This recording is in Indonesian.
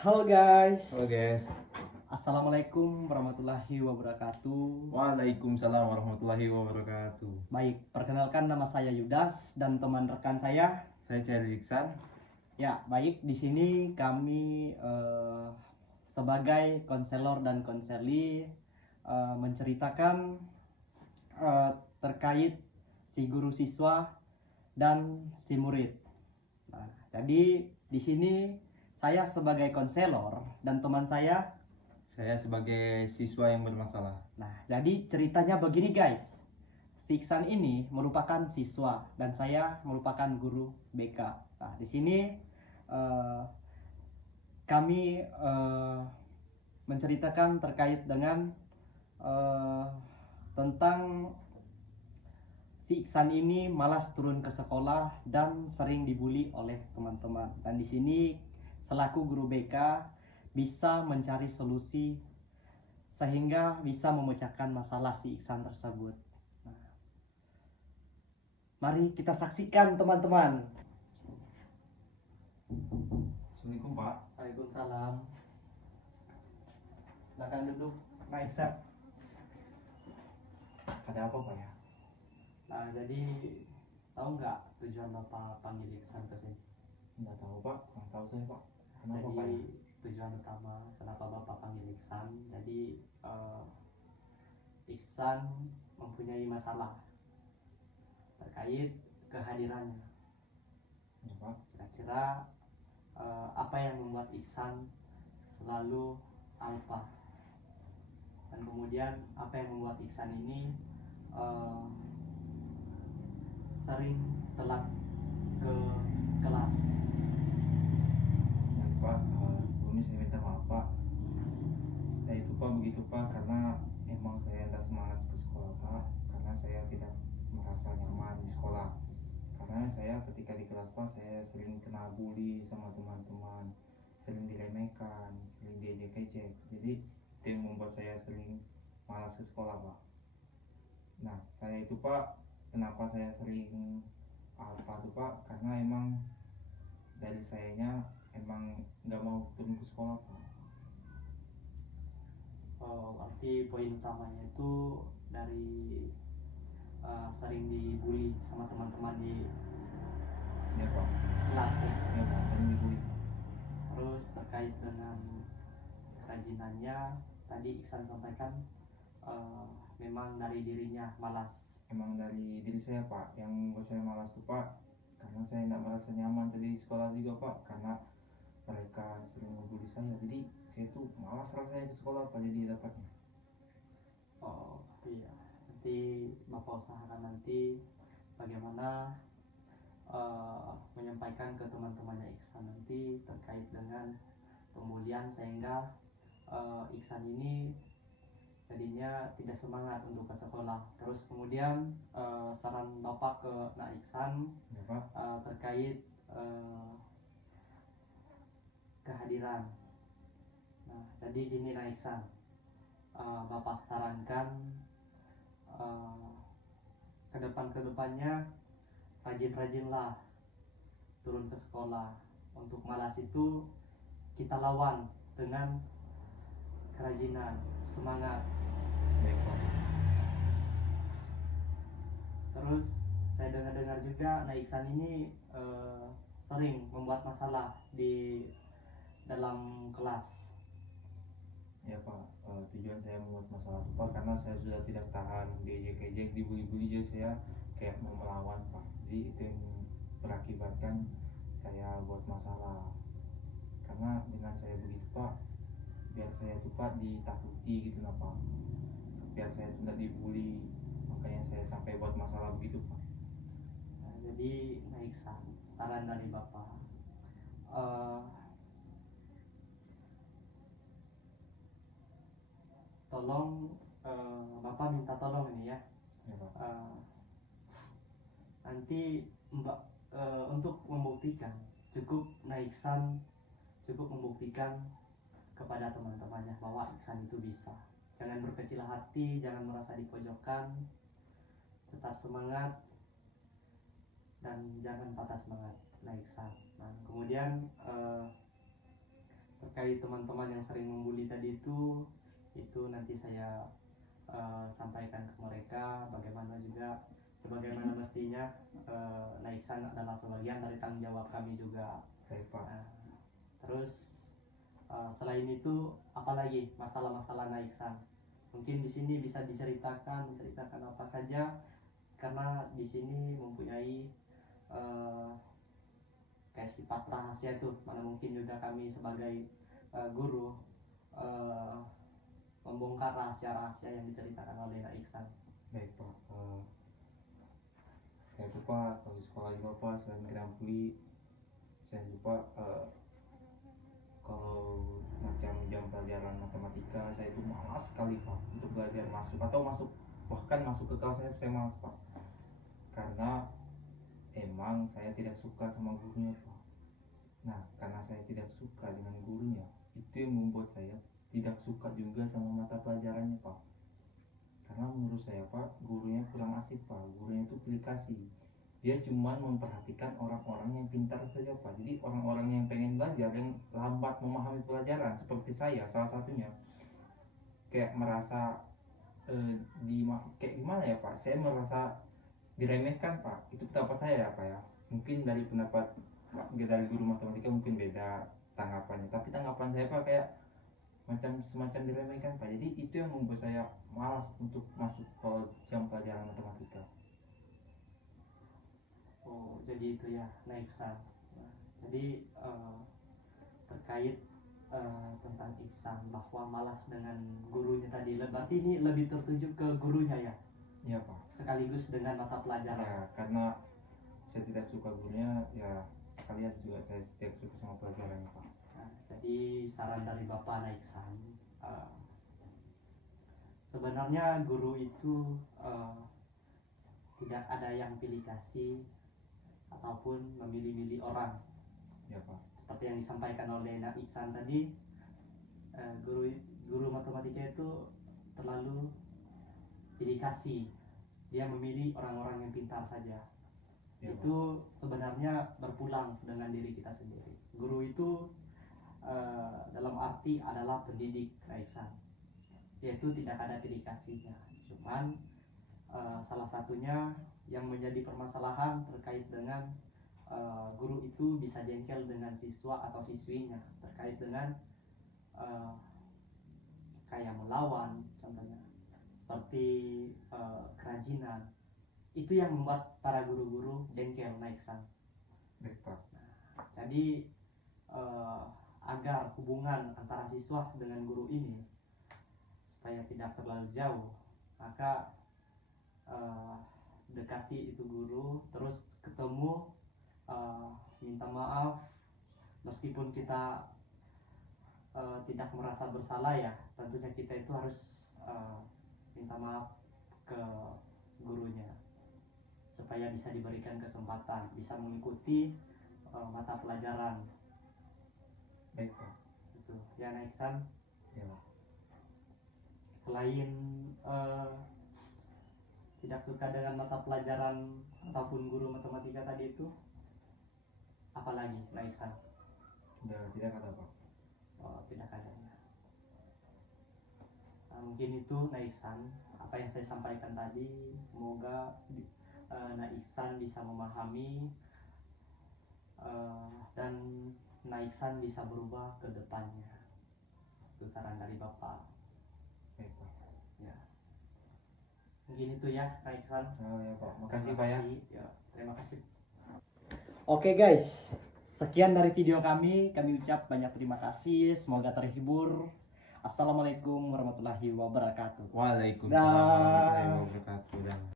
Halo guys. Halo guys. Assalamualaikum warahmatullahi wabarakatuh. Waalaikumsalam warahmatullahi wabarakatuh. Baik, perkenalkan nama saya Yudas dan teman rekan saya. Saya Cahri Iksan. Ya, baik, di sini kami sebagai konselor dan konseli menceritakan terkait si guru siswa dan si murid. Nah, jadi di sini saya sebagai konselor dan teman saya. Saya sebagai siswa yang bermasalah. Nah, jadi ceritanya begini guys. Si Iksan ini merupakan siswa dan saya merupakan guru BK. Nah, di sini kami menceritakan terkait dengan tentang si Iksan ini malas turun ke sekolah dan sering dibully oleh teman-teman. Dan di sini selaku guru BK bisa mencari solusi sehingga bisa memecahkan masalah si Iksan tersebut. Nah, mari kita saksikan teman-teman. Assalamualaikum Pak. Waalaikumsalam. Silakan duduk, Pak Iksan. Ada apa Pak ya? Nah, jadi tahu nggak tujuan Bapak panggil Iksan ke sini? Nggak tahu Pak, kurang tahu saya Pak. Kenapa Jadi Pak ya? tujuan utama kenapa Bapak panggil Iksan, jadi Iksan mempunyai masalah terkait kehadirannya. Ya Pak. Kira-kira apa yang membuat Iksan selalu alfa, dan kemudian apa yang membuat Iksan ini sering telat ke kelas. Baik Pak, sebelumnya saya minta maaf Pak. Saya itu Pak begitu Pak karena emang saya tidak semangat ke sekolah Pak. Karena saya tidak merasa nyaman di sekolah. Karena saya ketika di kelas Pak, saya sering kena bully sama teman-teman, sering diremehkan, sering diejek-ejek. Jadi itu yang membuat saya sering malas ke sekolah Pak. Nah saya itu Pak, kenapa saya sering alfa tuh Pak, karena emang dari sayanya emang nggak mau turun ke sekolah Pak. Arti poin utamanya itu dari sering dibully sama teman-teman di Ya Pak. kelas ya. Ya Pak, sering dibully Pak. Terus terkait dengan kerajinannya, tadi Iksan sampaikan memang dari dirinya malas. Emang dari diri saya Pak, yang membuat saya malas tuh Pak, karena saya tidak merasa nyaman tadi di sekolah juga Pak, karena mereka sering membuli saya. Jadi saya tuh malas rasanya ke sekolah Pak, jadi dapatnya. Oh iya, nanti Bapak usahakan nanti bagaimana menyampaikan ke teman-temannya Iksan nanti terkait dengan pembulian, sehingga Iksan ini jadinya tidak semangat untuk ke sekolah. Terus kemudian saran Bapak ke Nak Iksan Ya Pak. terkait kehadiran. Nah, jadi gini Nak Iksan, Bapak sarankan kedepannya rajin-rajinlah turun ke sekolah. Untuk malas itu kita lawan dengan kerajinan, semangat. Baik Pak. Terus saya dengar-dengar juga Nak Iksan ini sering membuat masalah di dalam kelas. Ya Pak, tujuan saya membuat masalah itu Pak, karena saya sudah tidak tahan diejek-ejek, dibully-bully, jadi saya kayak mau melawan Pak. Jadi itu yang berakibatkan saya buat masalah. Karena dengan saya begitu Pak, biar saya tuh Pak ditakuti gitu nah Pak, biar saya tuh tidak dibully, makanya saya sampai buat masalah begitu Pak. Nah, jadi Nak Iksan, saran dari Bapak, tolong Bapak minta tolong ini ya, Ya Pak. nanti Mbak untuk membuktikan, cukup Nak Iksan cukup membuktikan kepada teman-temannya bahwa Iksan itu bisa. Jangan berkecil hati, jangan merasa dipojokkan, tetap semangat dan jangan patah semangat, Nak Iksan. Nah, kemudian terkait teman-teman yang sering membuli tadi itu nanti saya sampaikan ke mereka, bagaimana juga sebagaimana mestinya. Naiksan adalah sebagian dari tanggung jawab kami juga. Baik Pak. Nah, terus selain itu apalagi masalah-masalah Naiksan, mungkin di sini bisa menceritakan apa saja, karena di sini mempunyai kayak sifat rahasia tuh, mana mungkin juga kami sebagai guru membongkar rahasia-rahasia yang diceritakan oleh Naiksan. Baik Pak. Saya lupa kalau di sekolah juga Pak, selain Grand Prix, saya lupa kalau macam jam pelajaran matematika saya itu malas sekali Pak untuk belajar bahkan masuk ke kelas saya malas Pak, karena emang saya tidak suka sama gurunya Pak. Nah, karena saya tidak suka dengan gurunya, itu yang membuat saya tidak suka juga sama mata pelajarannya Pak. Karena menurut saya Pak, gurunya kurang asik Pak. Gurunya itu pilih kasih. Dia cuma memperhatikan orang-orang yang pintar saja Pak. Jadi orang-orang yang pengen belajar, yang lambat memahami pelajaran, seperti saya salah satunya, kayak merasa kayak gimana ya Pak, saya merasa diremehkan Pak. Itu pendapat saya ya Pak ya. Mungkin dari pendapat dari guru matematika mungkin beda tanggapannya, tapi tanggapan saya Pak kayak macam semacam diremehkan Pak. Jadi itu yang membuat saya malas untuk masuk ke jam pelajaran matematika. Oh, jadi itu ya Naiksan. Nah, jadi terkait tentang Iksan bahwa malas dengan gurunya tadi, berarti ini lebih tertuju ke gurunya ya? Iya Pak. Sekaligus dengan mata pelajaran. Ya, karena saya tidak suka gurunya, ya sekalian juga saya tidak suka sama pelajarannya Pak. Nah, jadi saran dari Bapak Naiksan, sebenarnya guru itu tidak ada yang pilih kasih ataupun memilih-milih orang. Ya Pak. Seperti yang disampaikan oleh Naiksan tadi, guru matematika itu terlalu pilih kasih. Dia memilih orang-orang yang pintar saja. Ya, itu sebenarnya berpulang dengan diri kita sendiri. Guru itu dalam arti adalah pendidik Naiksan, yaitu tidak ada pilih kasihnya. Cuman salah satunya yang menjadi permasalahan terkait dengan guru itu bisa jengkel dengan siswa atau siswinya terkait dengan kayak melawan, contohnya seperti kerajinan. Itu yang membuat para guru-guru jengkel Naiksan. Baik Pak. Jadi agar hubungan antara siswa dengan guru ini supaya tidak terlalu jauh, maka dekati itu guru, terus ketemu, minta maaf, meskipun kita tidak merasa bersalah ya, tentunya kita itu harus minta maaf ke gurunya supaya bisa diberikan kesempatan bisa mengikuti mata pelajaran. Baik Pak. Itu ya Naiksan. Ya Pak. Selain tidak suka dengan mata pelajaran ataupun guru matematika tadi itu, apalagi Naiksan? Tidak ada Pak. Oh, tidak ada ya. Nah, mungkin itu Naiksan apa yang saya sampaikan tadi, semoga Naiksan bisa memahami dan Naiksan bisa berubah ke depannya. Itu saran dari Bapak. Baik Pak. Ya. Mungkin itu ya Naiksan. Oh ya Pak. Makasih Pak ya. Ya, terima kasih. Oke guys, sekian dari video kami ucap banyak terima kasih, semoga terhibur. Assalamualaikum warahmatullahi wabarakatuh. Waalaikumsalam warahmatullahi wabarakatuh.